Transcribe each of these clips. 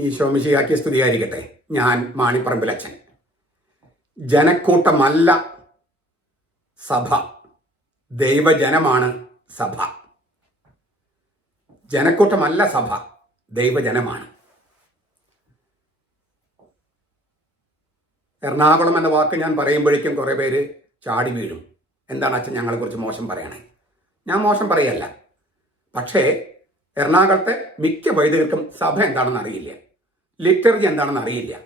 ഈ സ്തുതി സ്തുതിയായിരിക്കട്ടെ. ഞാൻ മാണിപ്പറമ്പിലച്ചൻ ജനക്കൂട്ടമല്ല സഭ. ദൈവജനമാണ് സഭ. ജനക്കൂട്ടമല്ല സഭ ദൈവജനമാണ്. എറണാകുളം എന്ന വാക്ക് ഞാൻ പറയുമ്പോഴേക്കും കുറേ പേര് ചാടി വീഴും. എന്താണ് അച്ഛൻ ഞങ്ങളെക്കുറിച്ച് മോശം പറയണേ? ഞാൻ മോശം പറയല്ല. പക്ഷേ എറണാകുളത്തെ മിക്ക വൈദികർക്കും സഭ എന്താണെന്ന് അറിയില്ല. ലിറ്റർജി എന്താണെന്ന് അറിയില്ല.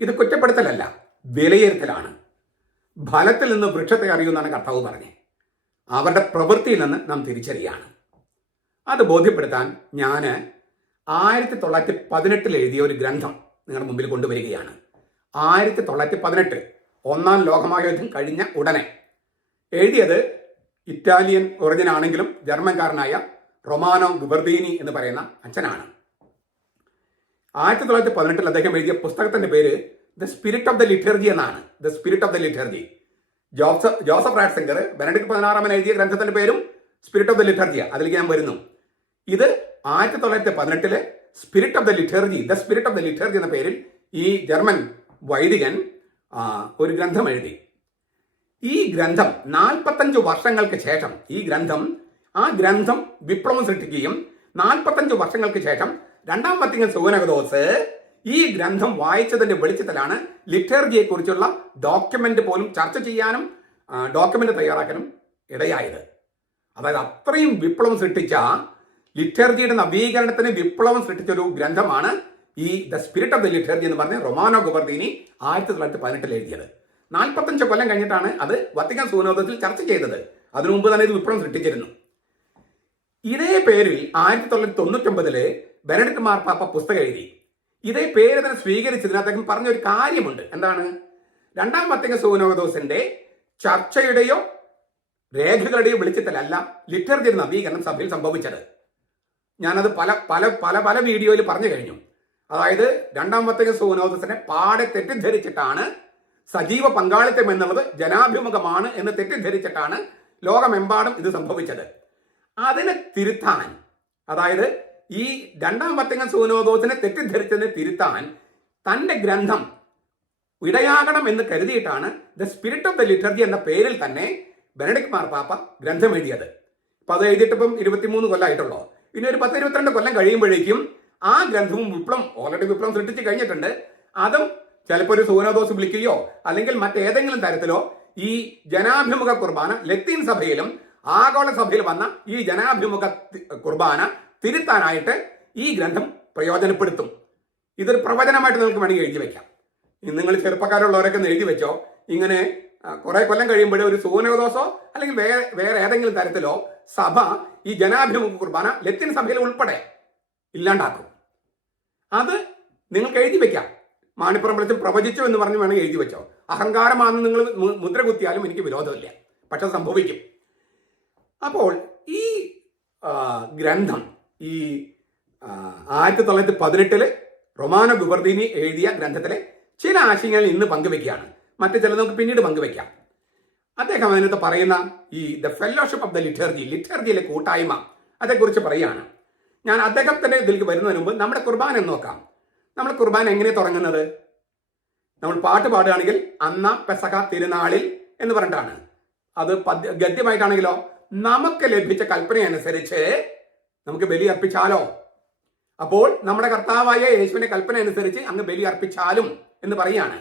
ഇത് കുറ്റപ്പെടുത്തലല്ല വിലയിരുത്തലാണ്. ഫലത്തിൽ നിന്ന് വൃക്ഷത്തെ അറിയുമെന്നാണ് കർത്താവ് പറഞ്ഞത് അവരുടെ പ്രവൃത്തിയിൽ നിന്ന് നാം തിരിച്ചറിയാണ്. അത് ബോധ്യപ്പെടുത്താൻ ഞാൻ ആയിരത്തി തൊള്ളായിരത്തി പതിനെട്ടിൽ എഴുതിയ ഒരു ഗ്രന്ഥം നിങ്ങളുടെ മുമ്പിൽ കൊണ്ടുവരികയാണ്. ആയിരത്തി തൊള്ളായിരത്തി പതിനെട്ട് ഒന്നാം ലോകമഹായുദ്ധം കഴിഞ്ഞ ഉടനെ. എഴുതിയത് ഇറ്റാലിയൻ ഒറിജിനാണെങ്കിലും ജർമ്മൻകാരനായ റൊമാനോ ഗുബർദീനി എന്ന് പറയുന്ന അച്ഛനാണ്. ആയിരത്തി തൊള്ളായിരത്തി പതിനെട്ടിൽ അദ്ദേഹം എഴുതിയ പുസ്തകത്തിന്റെ പേര് the spirit of the liturgy എന്നാണ്. The spirit of the liturgy Joseph Joseph Ratzinger Benedict പതിനാറാമൻ എഴുതിയ ഗ്രന്ഥത്തിന്റെ പേരും സ്പിരിറ്റ് ഓഫ് ദ ലിറ്റർജിയ അതിലേക്ക് ഞാൻ വരുന്നു. ഇത് ആയിരത്തി തൊള്ളായിരത്തി പതിനെട്ടിലെ spirit of the liturgy the spirit of the liturgy എന്ന പേരിൽ ഈ ജർമ്മൻ വൈദികൻ ഒരു ഗ്രന്ഥം എഴുതി. ഈ ഗ്രന്ഥം നാൽപ്പത്തഞ്ച് വർഷങ്ങൾക്ക് ശേഷം ഈ ഗ്രന്ഥം ആ ഗ്രന്ഥം വിപ്ലവം സൃഷ്ടിക്കുകയും നാൽപ്പത്തഞ്ച് വർഷങ്ങൾക്ക് ശേഷം രണ്ടാം പത്തിങ്ങൾ സുഗനകദോസ് ഈ ഗ്രന്ഥം വായിച്ചതിന്റെ വെളിച്ചത്തിലാണ് ലിറ്റർജിയെ കുറിച്ചുള്ള ഡോക്യുമെന്റ് പോലും ചർച്ച ചെയ്യാനും ഡോക്യുമെന്റ് തയ്യാറാക്കാനും ഇടയായത്. അതായത് അത്രയും വിപ്ലവം സൃഷ്ടിച്ച ലിറ്റർജിയുടെ നവീകരണത്തിന് വിപ്ലവം സൃഷ്ടിച്ച ഒരു ഗ്രന്ഥമാണ് ഈ the spirit of the liturgy എന്ന് പറഞ്ഞ റൊമാനോ ഗുബർദീനി ആയിരത്തി തൊള്ളായിരത്തി പതിനെട്ടിൽ എഴുതിയത്. നാൽപ്പത്തഞ്ച് കൊല്ലം കഴിഞ്ഞിട്ടാണ് അത് വത്തിക്കാൻ സൂനോദത്തിൽ ചർച്ച ചെയ്തത്. അതിനു മുമ്പ് തന്നെ ഇത് വിപ്ലവം സൃഷ്ടിച്ചിരുന്നു. ഇതേ പേരിൽ ആയിരത്തി തൊള്ളായിരത്തി തൊണ്ണൂറ്റൊമ്പതിൽ ബെനഡിക്ട് മാർപ്പാപ്പ പുസ്തകം എഴുതി. ഇതേ പേര് തന്നെ സ്വീകരിച്ചതിന് അദ്ദേഹം പറഞ്ഞൊരു കാര്യമുണ്ട്. എന്താണ്? രണ്ടാം വത്തിക സൂനോദോസിന്റെ ചർച്ചയുടെയോ രേഖകളുടെയോ വെളിച്ചത്തിലല്ല ലിറ്ററേച്ചർ നവീകരണം സഭയിൽ സംഭവിച്ചത്. ഞാനത് പല പല പല പല വീഡിയോയിൽ പറഞ്ഞു കഴിഞ്ഞു. അതായത് രണ്ടാം വത്തിക സൂനോദസിനെ പാടെ തെറ്റിദ്ധരിച്ചിട്ടാണ് സജീവ പങ്കാളിത്തം എന്നുള്ളത് ജനാഭിമുഖമാണ് എന്ന് തെറ്റിദ്ധരിച്ചിട്ടാണ് ലോകമെമ്പാടും ഇത് സംഭവിച്ചത്. അതിനെ തിരുത്താൻ അതായത് ഈ രണ്ടാം വത്തിങ്ങൻ സൂനോദോസിനെ തെറ്റിദ്ധരിച്ചതിനെ തിരുത്താൻ തന്റെ ഗ്രന്ഥം ഇടയാകണം എന്ന് കരുതിയിട്ടാണ് the spirit of the liturgy എന്ന പേരിൽ തന്നെ ബെനഡിക് മാർപ്പാപ്പ ഗ്രന്ഥം എഴുതിയത്. അപ്പൊ അത് എഴുതിയിട്ട് ഇപ്പം ഇരുപത്തിമൂന്ന് കൊല്ലമായിട്ടുള്ളൂ ഇനി ഒരു പത്ത് ഇരുപത്തിരണ്ട് കൊല്ലം കഴിയുമ്പോഴേക്കും ആ ഗ്രന്ഥവും വിപ്ലവം ഓൾറെഡി വിപ്ലവം സൃഷ്ടിച്ച് കഴിഞ്ഞിട്ടുണ്ട്. അതും ചിലപ്പോൾ ഒരു സൂനോദോസ് വിളിക്കുകയോ അല്ലെങ്കിൽ മറ്റേതെങ്കിലും തരത്തിലോ ഈ ജനാഭിമുഖ കുർബാന ലത്തീൻ സഭയിലും ആഗോള സഭയിൽ വന്ന ഈ ജനാഭിമുഖ കുർബാന തിരുത്താനായിട്ട് ഈ ഗ്രന്ഥം പ്രയോജനപ്പെടുത്തും. ഇതൊരു പ്രവചനമായിട്ട് നിങ്ങൾക്ക് വേണമെങ്കിൽ എഴുതി വെക്കാം. നിങ്ങൾ ചെറുപ്പക്കാരുള്ളവരൊക്കെ ഒന്ന് എഴുതി വെച്ചോ. ഇങ്ങനെ കുറെ കൊല്ലം കഴിയുമ്പോൾ ഒരു സൂനോദോസോ അല്ലെങ്കിൽ വേറെ വേറെ ഏതെങ്കിലും തരത്തിലോ സഭ ഈ ജനാഭിമുഖ കുർബാന ലത്തിൻ സഭയിൽ ഉൾപ്പെടെ ഇല്ലാണ്ടാക്കും. അത് നിങ്ങൾക്ക് എഴുതി വെക്കാം. മാണിപ്പുറമ്പലത്തിൽ പ്രവചിച്ചു എന്ന് പറഞ്ഞ് വേണമെങ്കിൽ എഴുതി വെച്ചോ. അഹങ്കാരമാണെന്ന് നിങ്ങൾ മുദ്ര കുത്തിയാലും എനിക്ക് വിരോധമില്ല. പക്ഷെ സംഭവിക്കും. അപ്പോൾ ഈ ഗ്രന്ഥം ഈ ആയിരത്തി തൊള്ളായിരത്തി പതിനെട്ടിൽ റൊമാനോ ഗുബർദീനി എഴുതിയ ഗ്രന്ഥത്തിലെ ചില ആശയങ്ങൾ ഇന്ന് പങ്കുവെക്കുകയാണ്. മറ്റു ചിലത് നമുക്ക് പിന്നീട് പങ്കുവെക്കാം. അദ്ദേഹം അതിനകത്ത് പറയുന്ന ഈ the fellowship of the liturgy ലിറ്റർജിയിലെ കൂട്ടായ്മ അതേക്കുറിച്ച് പറയുകയാണ്. ഞാൻ തന്നെ ഇതിലേക്ക് വരുന്നതിന് മുമ്പ് നമ്മുടെ കുർബാന നോക്കാം. നമ്മൾ കുർബാന എങ്ങനെ തുടങ്ങുന്നത്? നമ്മൾ പാട്ട് പാടുകയാണെങ്കിൽ അന്ന പെസക തിരുനാളിൽ എന്ന് പറഞ്ഞിട്ടാണ്. അത് പദ്യ ഗദ്യമായിട്ടാണെങ്കിലോ നമുക്ക് ലഭിച്ച കൽപ്പന അനുസരിച്ച് നമുക്ക് ബലി അർപ്പിച്ചാലോ? അപ്പോൾ നമ്മുടെ കർത്താവായ യേശുവിന്റെ കൽപ്പന അനുസരിച്ച് അങ്ങ് ബലി അർപ്പിച്ചാലും എന്ന് പറയാണ്.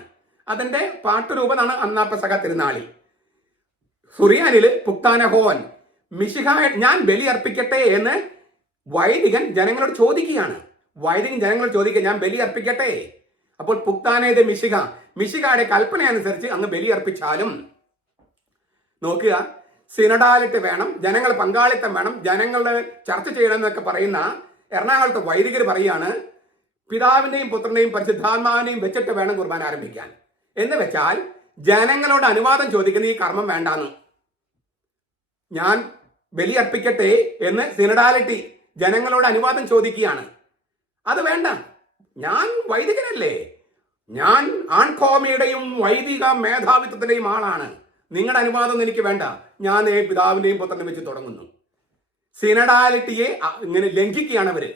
അതിന്റെ പാട്ടുരൂപമാണ് അന്നാപ്പസക പെസക തിരുനാളിൽ. സുറിയാനിൽ പുക്താനഹോൻ മിശിഹ ഞാൻ ബലി അർപ്പിക്കട്ടെ എന്ന് വൈദികൻ ജനങ്ങളോട് ചോദിക്കുകയാണ്. വൈദികൻ ജനങ്ങളോട് ചോദിക്കുക ഞാൻ ബലി അർപ്പിക്കട്ടെ? അപ്പോൾ പുക്താനേത് മിഷിക മിഷികയുടെ കൽപ്പന അനുസരിച്ച് അങ്ങ് ബലി അർപ്പിച്ചാലും. നോക്കുക സിനഡാലിറ്റി വേണം ജനങ്ങൾ പങ്കാളിത്തം വേണം ജനങ്ങളുടെ ചർച്ച ചെയ്യണം എന്നൊക്കെ പറയുന്ന എറണാകുളത്ത് വൈദികർ പറയാണ് പിതാവിന്റെയും പുത്രന്റെയും പരിശുദ്ധാത്മാവിനെയും വെച്ചിട്ട് വേണം കുർബാന ആരംഭിക്കാൻ. എന്ന് വെച്ചാൽ ജനങ്ങളോട് അനുവാദം ചോദിക്കുന്ന ഈ കർമ്മം വേണ്ടാന്ന്. ഞാൻ ബലിയർപ്പിക്കട്ടെ എന്ന് സിനഡാലിറ്റി ജനങ്ങളോട് അനുവാദം ചോദിക്കുകയാണ്. അത് വേണ്ട. ഞാൻ വൈദികനല്ലേ. ഞാൻ ആൺകോമയുടെയും വൈദിക മേധാവിത്വത്തിന്റെയും ആളാണ്. നിങ്ങളുടെ അനുവാദം എനിക്ക് വേണ്ട. ഞാൻ പിതാവിന്റെയും പുത്രനെ വെച്ച് തുടങ്ങുന്നു. സിനഡാലിറ്റിയെ ഇങ്ങനെ ലംഘിക്കുകയാണ് അവർ.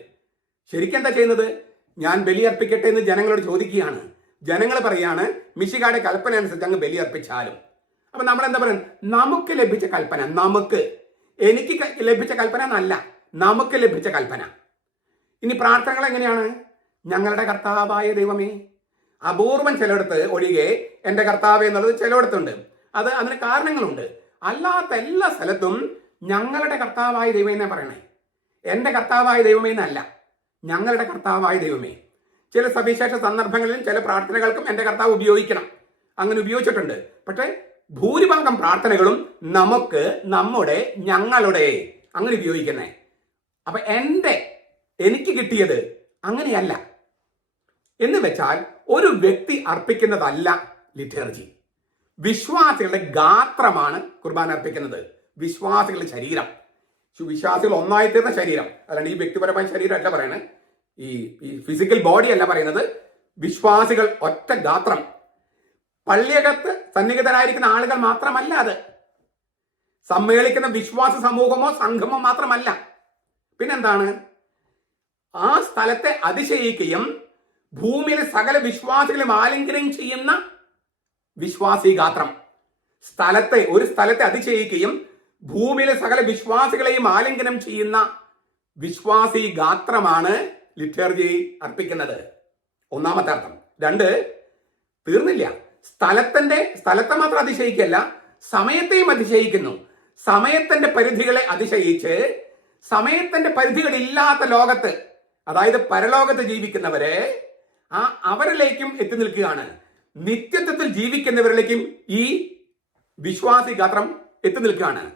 ശരിക്കും എന്താ ചെയ്യുന്നത്? ഞാൻ ബലിയർപ്പിക്കട്ടെ എന്ന് ജനങ്ങളോട് ചോദിക്കുകയാണ്. ജനങ്ങൾ പറയാണ് മിശികാടെ കൽപ്പന അനുസരിച്ച് അങ്ങ് ബലിയർപ്പിച്ചാലും. അപ്പൊ നമ്മൾ എന്താ പറയുക നമുക്ക് ലഭിച്ച കൽപ്പന നമുക്ക്. എനിക്ക് ലഭിച്ച കൽപ്പന എന്നല്ല നമുക്ക് ലഭിച്ച കൽപ്പന. ഇനി പ്രാർത്ഥനകൾ എങ്ങനെയാണ്? ഞങ്ങളുടെ കർത്താവായ ദൈവമേ അപൂർവം ചിലയിടത്ത് ഒഴികെ എന്റെ കർത്താവ് എന്നുള്ളത് ചിലയിടത്തുണ്ട്. അത് അതിന് കാരണങ്ങളുണ്ട്. അല്ലാത്ത എല്ലാ സ്ഥലത്തും ഞങ്ങളുടെ കർത്താവായ ദൈവം എന്നെ പറയണേ? എന്റെ കർത്താവായ ദൈവമേ എന്നല്ല. ഞങ്ങളുടെ കർത്താവായ ദൈവമേ. ചില സവിശേഷ സന്ദർഭങ്ങളിലും ചില പ്രാർത്ഥനകൾക്കും എന്റെ കർത്താവ് ഉപയോഗിക്കണം. അങ്ങനെ ഉപയോഗിച്ചിട്ടുണ്ട്. പക്ഷേ ഭൂരിഭാഗം പ്രാർത്ഥനകളും നമുക്ക് നമ്മുടെ ഞങ്ങളുടെ അങ്ങനെ ഉപയോഗിക്കുന്നേ. അപ്പൊ എന്റെ എനിക്ക് കിട്ടിയത് അങ്ങനെയല്ല. എന്ന് വെച്ചാൽ ഒരു വ്യക്തി അർപ്പിക്കുന്നതല്ല ലിറ്റർജി. വിശ്വാസികളുടെ ഗാത്രമാണ് കുർബാന അർപ്പിക്കുന്നത്. വിശ്വാസികളുടെ ശരീരം. വിശ്വാസികൾ ഒന്നായി തീർന്ന ശരീരം. അല്ലാണ്ട് ഈ വ്യക്തിപരമായ ശരീരം അല്ല പറയണത് ഈ ഈ ഫിസിക്കൽ ബോഡി അല്ല പറയുന്നത്. വിശ്വാസികൾ ഒറ്റ ഗാത്രം. പള്ളിയകത്ത് സന്നിഹിതരായിരിക്കുന്ന ആളുകൾ മാത്രമല്ല അത്. സമ്മേളിക്കുന്ന വിശ്വാസ സമൂഹമോ സംഘമോ മാത്രമല്ല. പിന്നെന്താണ്? ആ സ്ഥലത്തെ അതിശയിക്കുകയും ഭൂമിയിലെ സകല വിശ്വാസികളെ ആലിംഗനം ചെയ്യുന്ന വിശ്വാസി ഗാത്രം സ്ഥലത്തെ ഒരു സ്ഥലത്തെ അതിശയിക്കുകയും ഭൂമിയിലെ സകല വിശ്വാസികളെയും ആലിംഗനം ചെയ്യുന്ന വിശ്വാസി ഗാത്രമാണ് ലിറ്റർജി അർപ്പിക്കുന്നത്. ഒന്നാമത്തെ അർത്ഥം. രണ്ട് തീർന്നില്ല. സ്ഥലത്തിന്റെ സ്ഥലത്തെ മാത്രം അതിശയിക്കല്ല സമയത്തെയും അതിശയിക്കുന്നു. സമയത്തിന്റെ പരിധികളെ അതിശയിച്ച് സമയത്തിന്റെ പരിധികളില്ലാത്ത ലോകത്ത് അതായത് പരലോകത്ത് ജീവിക്കുന്നവരെ ആ അവരിലേക്കും എത്തി നിൽക്കുകയാണ്. നിത്യത്വത്തിൽ ജീവിക്കുന്നവരിലേക്കും ഈ വിശ്വാസി ഗാത്രം എത്തി നിൽക്കുകയാണ്.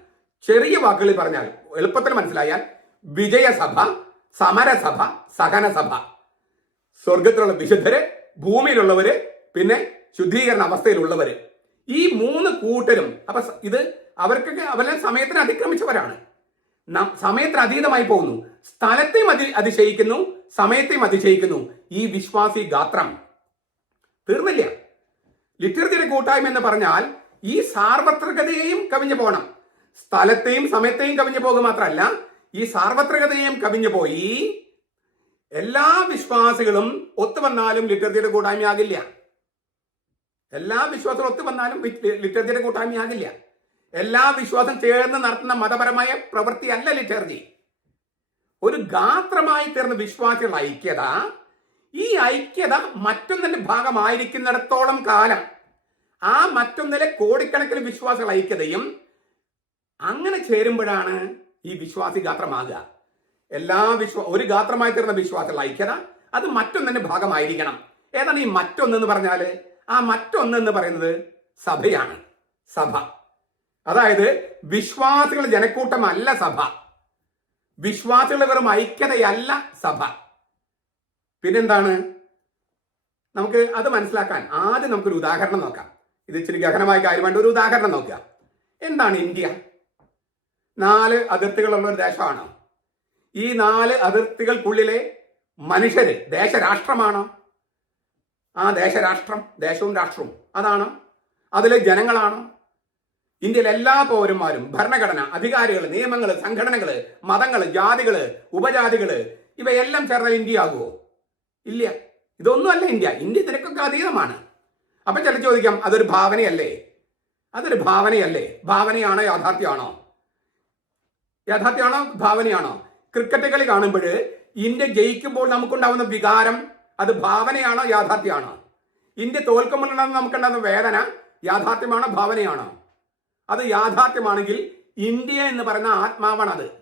ചെറിയ വാക്കുകളിൽ പറഞ്ഞാൽ എളുപ്പത്തിൽ മനസ്സിലായാൽ വിജയസഭ സമരസഭ സഹനസഭ. സ്വർഗത്തിലുള്ള വിശുദ്ധര് ഭൂമിയിലുള്ളവര് പിന്നെ ശുദ്ധീകരണ അവസ്ഥയിലുള്ളവര്. ഈ മൂന്ന് കൂട്ടരും അപ്പൊ ഇത് അവർക്കൊക്കെ അവരെ സമയത്തിന് അതിക്രമിച്ചവരാണ്. സമയത്തിന് അതീതമായി പോകുന്നു. സ്ഥലത്തെയും അതി അതിശയിക്കുന്നു സമയത്തെയും അതിശയിക്കുന്നു ഈ വിശ്വാസി ഗാത്രം തീർന്നില്ല. ലിറ്റർജിയുടെ കൂട്ടായ്മ എന്ന് പറഞ്ഞാൽ ഈ സാർവത്രികതയെയും കവിഞ്ഞു പോകണം. സ്ഥലത്തെയും സമയത്തെയും കവിഞ്ഞു പോകുക മാത്രമല്ല ഈ സാർവത്രികതയെയും കവിഞ്ഞു പോയി എല്ലാ വിശ്വാസികളും ഒത്തു വന്നാലും ലിറ്റർജിയുടെ കൂട്ടായ്മയാകില്ല എല്ലാ വിശ്വാസവും ഒത്തുവന്നാലും വന്നാലും ലിറ്റർജിയുടെ കൂട്ടായ്മയാകില്ല എല്ലാ വിശ്വാസം ചേർന്ന് നടത്തുന്ന മതപരമായ പ്രവൃത്തി അല്ല ലിറ്റർജി ഒരു ഗാത്രമായി തീർന്ന വിശ്വാസികളുടെ ഐക്യത ഈ ഐക്യത മറ്റൊന്നിന്റെ ഭാഗമായിരിക്കുന്നിടത്തോളം കാലം. ആ മറ്റൊന്നിലെ കോടിക്കണക്കിന് വിശ്വാസികൾ ഐക്യതയും അങ്ങനെ ചേരുമ്പോഴാണ് ഈ വിശ്വാസി ഗാത്രമാകുക. എല്ലാ വിശ്വ ഒരു ഗാത്രമായി തീർന്ന വിശ്വാസികൾ ഐക്യത അത് മറ്റൊന്നിന്റെ ഭാഗമായിരിക്കണം. ഏതാണ് ഈ മറ്റൊന്നെന്ന് പറഞ്ഞാൽ ആ മറ്റൊന്ന് എന്ന് പറയുന്നത് സഭയാണ്. സഭ. അതായത് വിശ്വാസികൾ ജനക്കൂട്ടമല്ല സഭ. വിശ്വാസികൾ വെറും ഐക്യതയല്ല സഭ. പിന്നെന്താണ്? നമുക്ക് അത് മനസ്സിലാക്കാൻ ആദ്യം നമുക്കൊരു ഉദാഹരണം നോക്കാം. ഇത് ഇച്ചിരി ഗഹനമായ കാര്യമായിട്ട് ഒരു ഉദാഹരണം നോക്കുക. എന്താണ് ഇന്ത്യ? നാല് അതിർത്തികളുള്ള ഒരു ദേശമാണോ? ഈ നാല് അതിർത്തികൾക്കുള്ളിലെ മനുഷ്യര് ദേശരാഷ്ട്രമാണോ? ആ ദേശരാഷ്ട്രം ദേശവും രാഷ്ട്രവും അതാണോ? അതിലെ ജനങ്ങളാണോ? ഇന്ത്യയിലെ എല്ലാ പൗരന്മാരും ഭരണഘടന അധികാരികൾ നിയമങ്ങൾ സംഘടനകൾ മതങ്ങൾ ജാതികൾ ഉപജാതികൾ ഇവയെല്ലാം ചേർന്നാൽ ഇന്ത്യ ആകുമോ? ഇല്ല. ഇതൊന്നുമല്ല ഇന്ത്യ. ഇന്ത്യ ഇതിനൊക്കെ അതീതമാണ്. അപ്പൊ ചില ചോദിക്കാം അതൊരു ഭാവനയല്ലേ? അതൊരു ഭാവനയല്ലേ? ഭാവനയാണോ യാഥാർത്ഥ്യമാണോ? യാഥാർത്ഥ്യമാണോ? ഭാവനയാണോ? ക്രിക്കറ്റ് കളി കാണുമ്പോൾ ഇന്ത്യ ജയിക്കുമ്പോൾ നമുക്കുണ്ടാവുന്ന വികാരം അത് ഭാവനയാണോ യാഥാർത്ഥ്യമാണോ? ഇന്ത്യ തോൽക്കുമ്പോൾ നമുക്കുണ്ടാകുന്ന വേദന യാഥാർത്ഥ്യമാണോ ഭാവനയാണോ? അത് യാഥാർത്ഥ്യമാണെങ്കിൽ ഇന്ത്യ എന്ന് പറയുന്ന ആത്മാവാണ് അത്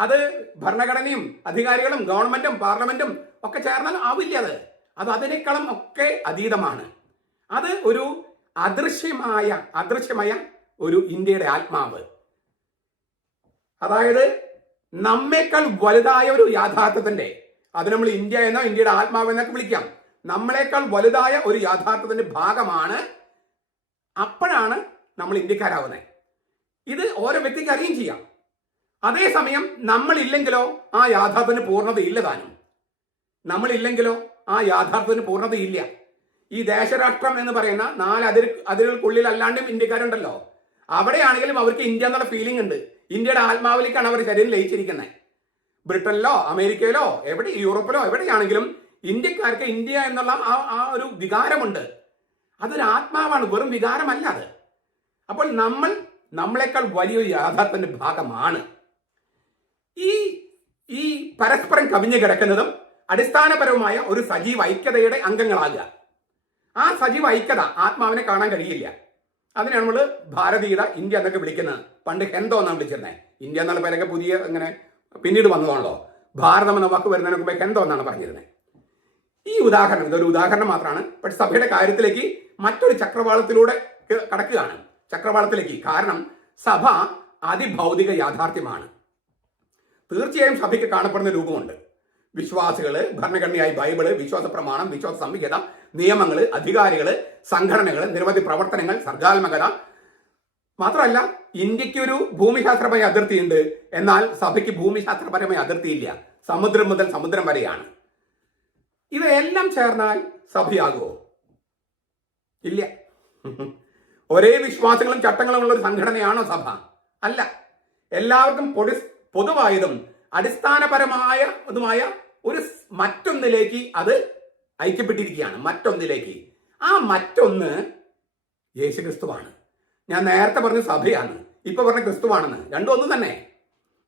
അത് ഭരണഘടനയും അധികാരികളും ഗവൺമെന്റും പാർലമെന്റും ഒക്കെ ചേർന്നാൽ ആവില്ല അത്. അത് അതിനേക്കാളും ഒക്കെ അതീതമാണ്. അത് ഒരു അദൃശ്യമായ അദൃശ്യമായ ഒരു ഇന്ത്യയുടെ ആത്മാവ്. അതായത് നമ്മേക്കാൾ വലുതായ ഒരു യാഥാർത്ഥ്യത്തിന്റെ അത് നമ്മൾ ഇന്ത്യ എന്നോ ഇന്ത്യയുടെ ആത്മാവ് എന്നൊക്കെ വിളിക്കാം. നമ്മളെക്കാൾ വലുതായ ഒരു യാഥാർത്ഥ്യത്തിന്റെ ഭാഗമാണ് അപ്പോഴാണ് നമ്മൾ ഇന്ത്യക്കാരാവുന്നത്. ഇത് ഓരോ വ്യക്തിക്ക് അറിയുകയും ചെയ്യാം. അതേസമയം നമ്മളില്ലെങ്കിലോ ആ യാഥാർത്ഥ്യത്തിന് പൂർണതയില്ല താനും. നമ്മളില്ലെങ്കിലോ ആ യാഥാർത്ഥ്യത്തിന് പൂർണതയില്ല. ഈ ദേശരാഷ്ട്രം എന്ന് പറയുന്ന നാല് അതിർ അതിരുകൾക്കുള്ളിൽ അല്ലാണ്ടും ഇന്ത്യക്കാരുണ്ടല്ലോ. അവിടെയാണെങ്കിലും അവർക്ക് ഇന്ത്യ എന്നുള്ള ഫീലിംഗ് ഉണ്ട്. ഇന്ത്യയുടെ ആത്മാവിലേക്കാണ് അവർ ശരീരം ലയിച്ചിരിക്കുന്നത് ബ്രിട്ടനിലോ അമേരിക്കയിലോ എവിടെ യൂറോപ്പിലോ എവിടെയാണെങ്കിലും ഇന്ത്യക്കാർക്ക് ഇന്ത്യ എന്നുള്ള ആ ആ ഒരു വികാരമുണ്ട്. അതൊരു ആത്മാവാണ് വെറും വികാരമല്ല അത്. അപ്പോൾ നമ്മൾ നമ്മളെക്കാൾ വലിയൊരു യാഥാർത്ഥ്യത്തിന്റെ ഭാഗമാണ്. ഈ ഈ പരസ്പരം കവിഞ്ഞു കിടക്കുന്നതും അടിസ്ഥാനപരവുമായ ഒരു സജീവ ഐക്യതയുടെ അംഗങ്ങളാകുക. ആ സജീവ ഐക്യത ആത്മാവിനെ കാണാൻ കഴിയില്ല. അതിനാണ് നമ്മൾ ഭാരതീയത ഇന്ത്യ എന്നൊക്കെ വിളിക്കുന്നത്. പണ്ട് ഹെന്തോ എന്നാണ് വിളിച്ചിരുന്നത് ഇന്ത്യ എന്നുള്ള പേരൊക്കെ പുതിയ അങ്ങനെ പിന്നീട് വന്നതാണല്ലോ. ഭാരതം എന്ന വാക്ക് വരുന്നതിന് മുമ്പ് ഹെന്തോ എന്നാണ് പറഞ്ഞിരുന്നത് ഈ ഉദാഹരണം ഇതൊരു ഉദാഹരണം മാത്രമാണ്. പക്ഷെ സഭയുടെ കാര്യത്തിലേക്ക് മറ്റൊരു ചക്രവാളത്തിലൂടെ കടക്കുകയാണ്. ചക്രവാളത്തിലേക്ക്. കാരണം സഭ അതിഭൗതിക യാഥാർത്ഥ്യമാണ്. തീർച്ചയായും സഭയ്ക്ക് കാണപ്പെടുന്ന രൂപമുണ്ട്. വിശ്വാസികൾ ഭരണഘടനയായി ബൈബിൾ വിശ്വാസ പ്രമാണം വിശ്വാസ സംഹിത നിയമങ്ങൾ അധികാരികൾ സംഘടനകൾ നിരവധി പ്രവർത്തനങ്ങൾ സർഗാത്മകത. മാത്രമല്ല ഇന്ത്യയ്ക്ക് ഒരു ഭൂമിശാസ്ത്രപരമായ അതിർത്തിയുണ്ട്. എന്നാൽ സഭയ്ക്ക് ഭൂമിശാസ്ത്രപരമായ അതിർത്തിയില്ല. സമുദ്രം മുതൽ സമുദ്രം വരെയാണ്. ഇവയെല്ലാം ചേർന്നാൽ സഭയാകുമോ? ഇല്ല. ഒരേ വിശ്വാസങ്ങളും ചട്ടങ്ങളും ഉള്ള ഒരു സംഘടനയാണോ സഭ? അല്ല. എല്ലാവർക്കും പൊടി പൊതുവായതും അടിസ്ഥാനപരമായ അതുമായ ഒരു മറ്റൊന്നിലേക്ക് അത് ഐക്യപ്പെട്ടിരിക്കുകയാണ്. മറ്റൊന്നിലേക്ക്. ആ മറ്റൊന്ന് യേശു ക്രിസ്തുവാണ് ഞാൻ നേരത്തെ പറഞ്ഞ സഭയാണ്. ഇപ്പൊ പറഞ്ഞ ക്രിസ്തുവാണെന്ന്. രണ്ടും ഒന്ന് തന്നെ.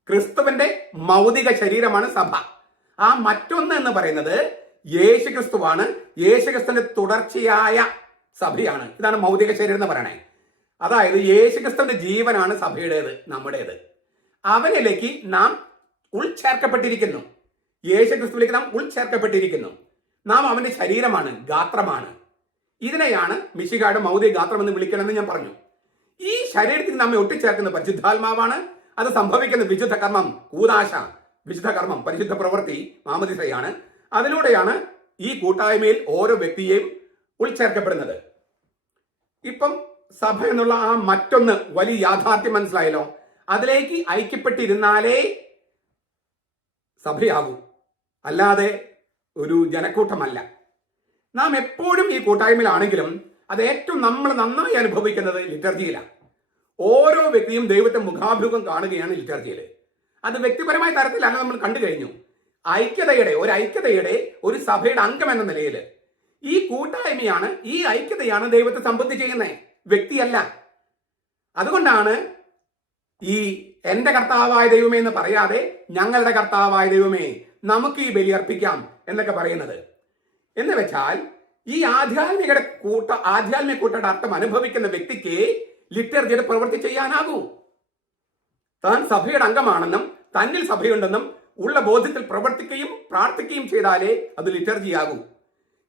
ക്രിസ്തുവിന്റെ മൗതിക ശരീരമാണ് സഭ. ആ മറ്റൊന്ന് എന്ന് പറയുന്നത് യേശു ക്രിസ്തുവാണ് യേശു ക്രിസ്തുവിന്റെ തുടർച്ചയായ സഭയാണ്. ഇതാണ് മൗതിക ശരീരം എന്ന് പറയണേ. അതായത് യേശു ക്രിസ്തുവിന്റെ ജീവനാണ് സഭയുടേത് നമ്മുടേത്. അവനിലേക്ക് നാം ഉൾചേർക്കപ്പെട്ടിരിക്കുന്നു ഉൾച്ചേർക്കപ്പെട്ടിരിക്കുന്നു. യേശുക്രിസ്തുവിലേക്ക് നാം ഉൾചേർക്കപ്പെട്ടിരിക്കുന്നു നാം അവന്റെ ശരീരമാണ് ഗാത്രമാണ്. ഇതിനെയാണ് മിശികാട് മൗതി ഗാത്രം എന്ന് വിളിക്കണമെന്ന് ഞാൻ പറഞ്ഞു. ഈ ശരീരത്തിൽ നമ്മെ ഒട്ടിച്ചേർക്കുന്ന പരിശുദ്ധാത്മാവാണ്. അത് സംഭവിക്കുന്ന വിശുദ്ധ കർമ്മം കൂതാശ വിശുദ്ധ കർമ്മം പരിശുദ്ധ പ്രവൃത്തി മാമതിസയാണ് അതിലൂടെയാണ് ഈ കൂട്ടായ്മയിൽ ഓരോ വ്യക്തിയെയും ഉൾച്ചേർക്കപ്പെടുന്നത്. ഇപ്പം സഭ എന്നുള്ള ആ മറ്റൊന്ന് വലിയ യാഥാർത്ഥ്യം മനസ്സിലായല്ലോ. അതിലേക്ക് ഐക്യപ്പെട്ടിരുന്നാലേ സഭയാകൂ. അല്ലാതെ ഒരു ജനക്കൂട്ടമല്ല. നാം എപ്പോഴും ഈ കൂട്ടായ്മയിലാണെങ്കിലും അത് ഏറ്റവും നമ്മൾ നന്നായി അനുഭവിക്കുന്നത് ലിറ്റർജിയിലാണ് ഓരോ വ്യക്തിയും ദൈവത്തെ മുഖാഭിമുഖം കാണുകയാണ് ലിറ്റർജിയിൽ അത് വ്യക്തിപരമായ തരത്തിലാണ് നമ്മൾ കണ്ടു കഴിഞ്ഞു. ഐക്യതയുടെ ഒരു ഐക്യതയുടെ ഒരു സഭയുടെ അംഗം എന്ന നിലയിൽ ഈ കൂട്ടായ്മയാണ് ഈ ഐക്യതയാണ് ദൈവത്തെ സംബന്ധിച്ചിരിക്കുന്നത് വ്യക്തിയല്ല. അതുകൊണ്ടാണ് ഈ എന്റെ കർത്താവായ ദൈവമേ എന്ന് പറയാതെ ഞങ്ങളുടെ കർത്താവായ ദൈവമേ നമുക്ക് ഈ ബലി അർപ്പിക്കാം എന്നൊക്കെ പറയുന്നത്. എന്ന് വെച്ചാൽ ഈ ആധ്യാത്മികയുടെ കൂട്ട ആധ്യാത്മിക കൂട്ടയുടെ അർത്ഥം അനുഭവിക്കുന്ന വ്യക്തിക്ക് ലിറ്റർജിയുടെ പ്രവൃത്തി ചെയ്യാനാകൂ. താൻ സഭയുടെ അംഗമാണെന്നും തന്നിൽ സഭയുണ്ടെന്നും ഉള്ള ബോധ്യത്തിൽ പ്രവർത്തിക്കുകയും പ്രാർത്ഥിക്കുകയും ചെയ്താലേ അത് ലിറ്റർജിയാകൂ.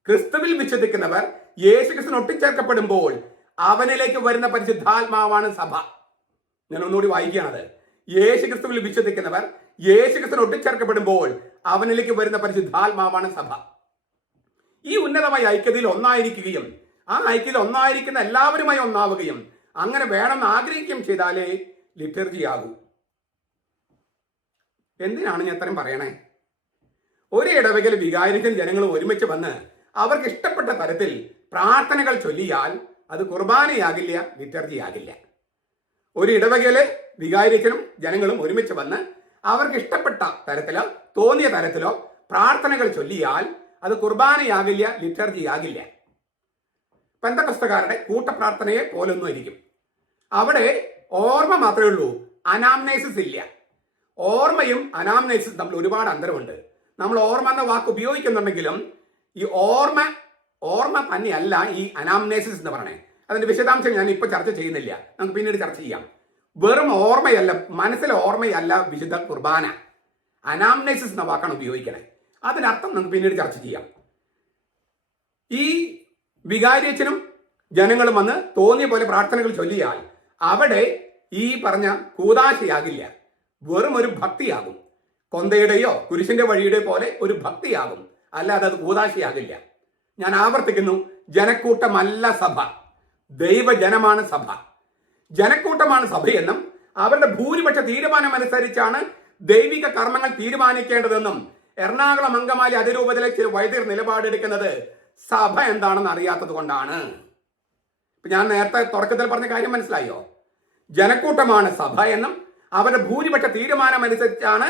ക്രിസ്തുവിൽ വിശ്വസിക്കുന്നവർ യേശുക്രിസ്തുവിന് ഒട്ടിച്ചേർക്കപ്പെടുമ്പോൾ അവനിലേക്ക് വരുന്ന പരിശുദ്ധാത്മാവാണ് സഭ. ഞാൻ ഒന്നുകൂടി വായിക്കുകയാണത്. യേശുക്രിസ്തുവിൽ വിശ്വസിക്കുന്നവർ യേശുക്രിസ്തുവിന് ഒട്ടിച്ചേർക്കപ്പെടുമ്പോൾ അവനിലേക്ക് വരുന്ന പരിശുദ്ധാത്മാവാണ് സഭ. ഈ ഉന്നതമായ ഐക്യതയിൽ ഒന്നായിരിക്കുകയും ആ ഐക്യത്തിൽ ഒന്നായിരിക്കുന്ന എല്ലാവരുമായി ഒന്നാവുകയും അങ്ങനെ വേണമെന്ന് ആഗ്രഹിക്കുകയും ചെയ്താലേ ലിറ്റർജി ആകൂ എന്തിനാണ് ഞാൻ അത്രയും പറയണേ? ഒരു ഇടവകയിൽ വികാരിക്കും ജനങ്ങൾ ഒരുമിച്ച് വന്ന് അവർക്ക് ഇഷ്ടപ്പെട്ട തരത്തിൽ പ്രാർത്ഥനകൾ ചൊല്ലിയാൽ അത് കുർബാനയാകില്ല ലിറ്റർജി ആകില്ല ഒരു ഇടവകയിലെ വികാരിക്കനും ജനങ്ങളും ഒരുമിച്ച് വന്ന് അവർക്ക് ഇഷ്ടപ്പെട്ട തരത്തിലോ തോന്നിയ തരത്തിലോ പ്രാർത്ഥനകൾ ചൊല്ലിയാൽ അത് കുർബാനയാകില്ല ലിറ്റർജി ആകില്ല പെന്തകസ്തകാരുടെ കൂട്ടപ്രാർത്ഥനയെ പോലൊന്നും ആയിരിക്കും. അവിടെ ഓർമ്മ മാത്രമേ ഉള്ളൂ അനാംനൈസിസ് ഇല്ല. ഓർമ്മയും അനാംനൈസിസും തമ്മിൽ ഒരുപാട് അന്തരമുണ്ട്. നമ്മൾ ഓർമ്മ എന്ന വാക്ക് ഉപയോഗിക്കുന്നുണ്ടെങ്കിലും ഈ ഓർമ്മ ഓർമ്മ തന്നെയല്ല ഈ അനാംനൈസിസ് എന്ന് പറയണേ അതിന്റെ വിശദാംശം ഞാൻ ഇപ്പൊ ചർച്ച ചെയ്യുന്നില്ല. നമുക്ക് പിന്നീട് ചർച്ച ചെയ്യാം. വെറും ഓർമ്മയല്ല മനസ്സിലെ ഓർമ്മയല്ല വിശുദ്ധ കുർബാന. അനാംനൈസിസ് എന്ന വാക്കാണ് ഉപയോഗിക്കണേ. അതിനർത്ഥം നമുക്ക് പിന്നീട് ചർച്ച ചെയ്യാം. ഈ വികാരിയച്ഛനും ജനങ്ങളും വന്ന് തോന്നിയ പോലെ പ്രാർത്ഥനകൾ ചൊല്ലിയാൽ അവിടെ ഈ പറഞ്ഞ കൂതാശയാകില്ല. വെറും ഒരു ഭക്തിയാകും. കൊന്തയുടെയോ കുരിശിന്റെ വഴിയുടെ പോലെ ഒരു ഭക്തിയാകും. അല്ലാതെ അത് കൂതാശയാകില്ല. ഞാൻ ആവർത്തിക്കുന്നു ജനക്കൂട്ടമല്ല സഭ. ദൈവജനമാണ് സഭ. ജനക്കൂട്ടമാണ് സഭയെന്നും അവരുടെ ഭൂരിപക്ഷ തീരുമാനമനുസരിച്ചാണ് ദൈവിക കർമ്മങ്ങൾ തീരുമാനിക്കേണ്ടതെന്നും എറണാകുളം അങ്കമാലി അതിരൂപതയിലെ ചില വൈദ്യർ നിലപാടെടുക്കുന്നത് സഭ എന്താണെന്ന് അറിയാത്തത് കൊണ്ടാണ്. ഞാൻ നേരത്തെ തുടക്കത്തിൽ പറഞ്ഞ കാര്യം മനസ്സിലായോ? ജനക്കൂട്ടമാണ് സഭ എന്നും അവരുടെ ഭൂരിപക്ഷ തീരുമാനമനുസരിച്ചാണ്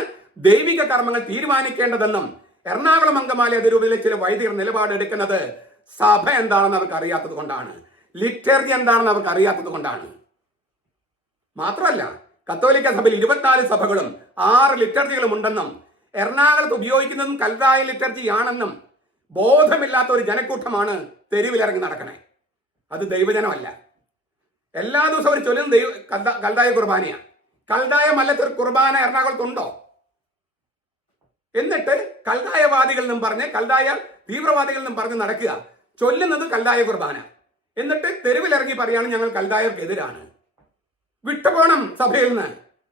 ദൈവിക കർമ്മങ്ങൾ തീരുമാനിക്കേണ്ടതെന്നും എറണാകുളം അങ്കമാലി അതിരൂപതയിലെ ചില വൈദികർ നിലപാടെടുക്കുന്നത് സഭ എന്താണെന്ന് അവർക്ക് അറിയാത്തത് കൊണ്ടാണ്. ലിറ്റർജി എന്താണെന്ന് അവർക്ക് അറിയാത്തത് കൊണ്ടാണ്. മാത്രമല്ല കത്തോലിക്ക സഭയിൽ ഇരുപത്തിനാല് സഭകളും ആറ് ലിറ്റർജികളും ഉണ്ടെന്നും എറണാകുളത്ത് ഉപയോഗിക്കുന്നതും കൽതായ ലിറ്റർജി ആണെന്നും ബോധമില്ലാത്ത ഒരു ജനക്കൂട്ടമാണ് തെരുവിലിറങ്ങി നടക്കണേ. അത് ദൈവജനമല്ല. എല്ലാ ദിവസവും അവർ ചൊല്ലുന്ന ദൈവ കൽതായ കുർബാനയാണ് കൽതായ മല്ലത്തൊരു കുർബാന എറണാകുളത്തുണ്ടോ? എന്നിട്ട് കൽതായവാദികൾ എന്നും പറഞ്ഞ് കൽതായ തീവ്രവാദികൾ പറഞ്ഞ് നടക്കുക. ചൊല്ലുന്നത് കൽതായ കുർബാന. എന്നിട്ട് തെരുവിലിറങ്ങി പറയാണ് ഞങ്ങൾ കൽതായർക്കെതിരാണ്. വിട്ടുപോകണം സഭയിൽ നിന്ന്.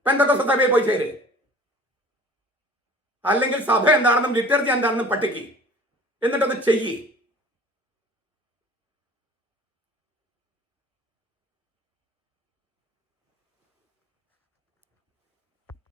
പെന്തക്കൊസ്ത സഭയിൽ പോയി ചേര്. അല്ലെങ്കിൽ സഭ എന്താണെന്നും ലിറ്റർജി എന്താണെന്നും പട്ടിക്ക്. എന്നിട്ടത് ചെയ്യ്.